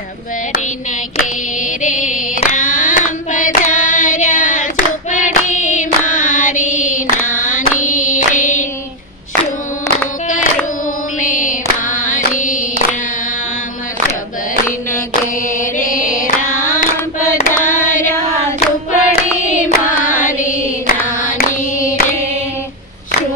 शबरी ने घेरे राम पधार्या, झूपड़ी मारी नानी रे, शू करूं मैं मारी राम। शबरी ने घेरे राम पधार्या, झूपड़ी मारी नानी रे, शू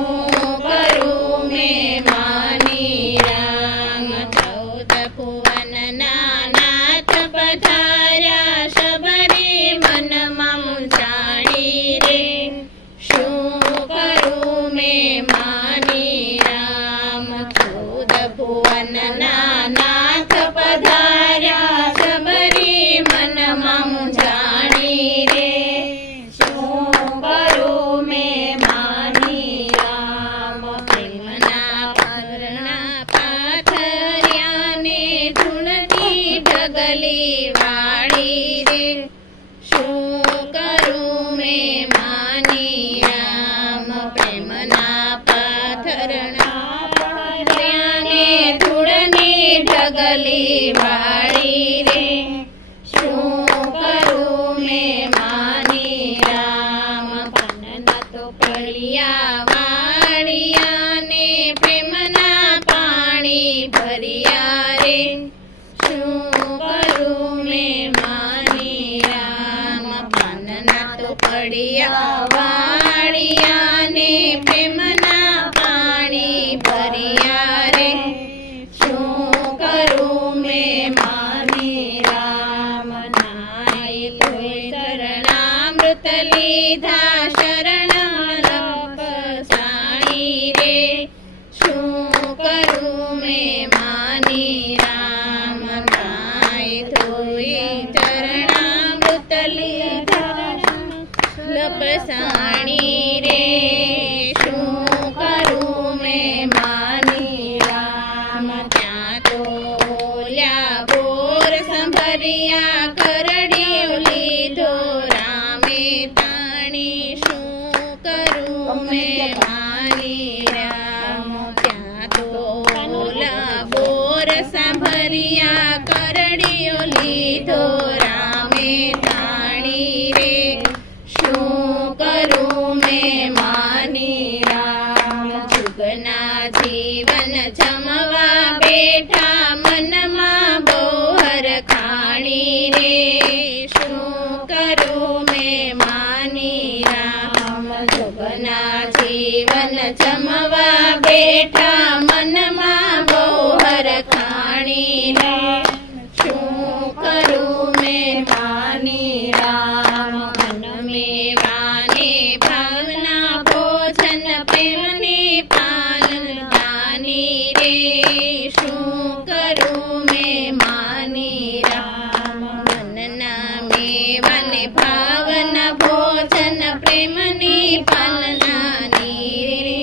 करूं मैं मानी राम। 14 भुवन नाथ पधार्या, शबरी मन मम जानी रे, शू करूं मैं मानी राम। 14 भुवन नाथ पधार्या, शबरी मन मम जानी रे, शू करूं मैं मानी राम। प्रेमना परना पाथर्या ने धूणती ढगली वाड़ी रे, शू करूं मैं मानी राम। प्रेमना पाथरना ने धूणनी ढगली वाड़ी रे, शू करूं मैं मानी राम। पानना तो पड़िया वाड़िया ने प्रेमना पाणी भरिया रे, शू करूं मैं मानी राम। पानना तो पड़िया वाड़िया ने प्रेमना पाणी भरिया रे, शू करूं मैं मानी राम। नाई तोय शरणामृत लीधा, शरण साई रे, शू करूं मैं मानी राम। नाई तोय शरणामृत लीधा, लपसाणी रे, शू करूं मैं मानी राम। त्या तो ओल्या बोर संभरिया, करड़ियो लीधो रामे ताणी, शू करूं मैं मानी राम। त्या तो ओला बोर संभरिया, करड़ियो लीधो रामे ताणी रे, शू करूं मैं मानी राम। जुगना जीवन जमवा बेठा, मनमा बोहर खाणी रे, शू करूं मैं मानी राम। जुगना जीवन जमवा बेठा, मनमा बोहर खाणी रे, शू करूं मैं मानी राम। मन में वाने भावना भोजन, प्रेमनी पालन दानी रे, शू करूं मैं मानी राम। मनना में वाने भावना भोजन, प्रेमनी पालन दानी रे,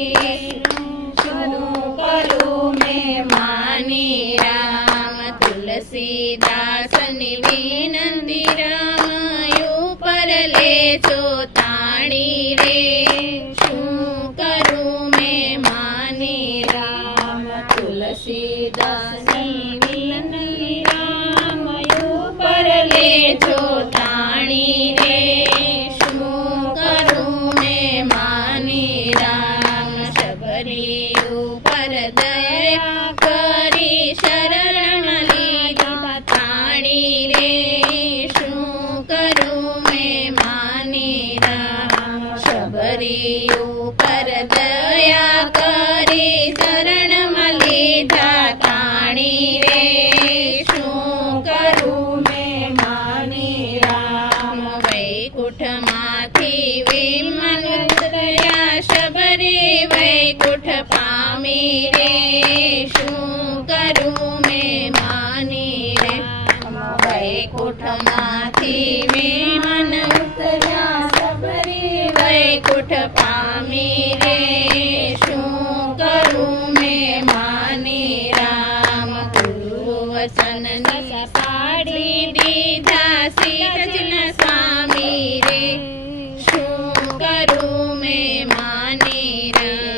शू करूं मैं मानी राम। तुलसीदासनी विनंती राम, ऊपर ले जो ताणी रे, शू करूं मैं मानी राम। तुलसीदासनी विनंती राम, ऊपर ले जो ताणी रे, शू करूं मैं मानी राम। शबरी ऊपर दया करी, शरण लीधा ताणी रे, शू करूं मैं मानी राम। शबरी ऊपर दया करी, शरण लीधा ताणी रे, शू करूं मैं मानी राम। वैकुंठ माथी विमन उतर्या, शबरी वैकुंठ पामी रे, शू करूं मैं मानी राम। वैकुंठ माथी विमन उतर्या, शबरी वैकुंठ पामी रे, शू करूं मैं मानी राम। गुरु वचन ने पाड़ी दीधा, सीतजन स्वामी रे, शू करूं मैं मानी राम।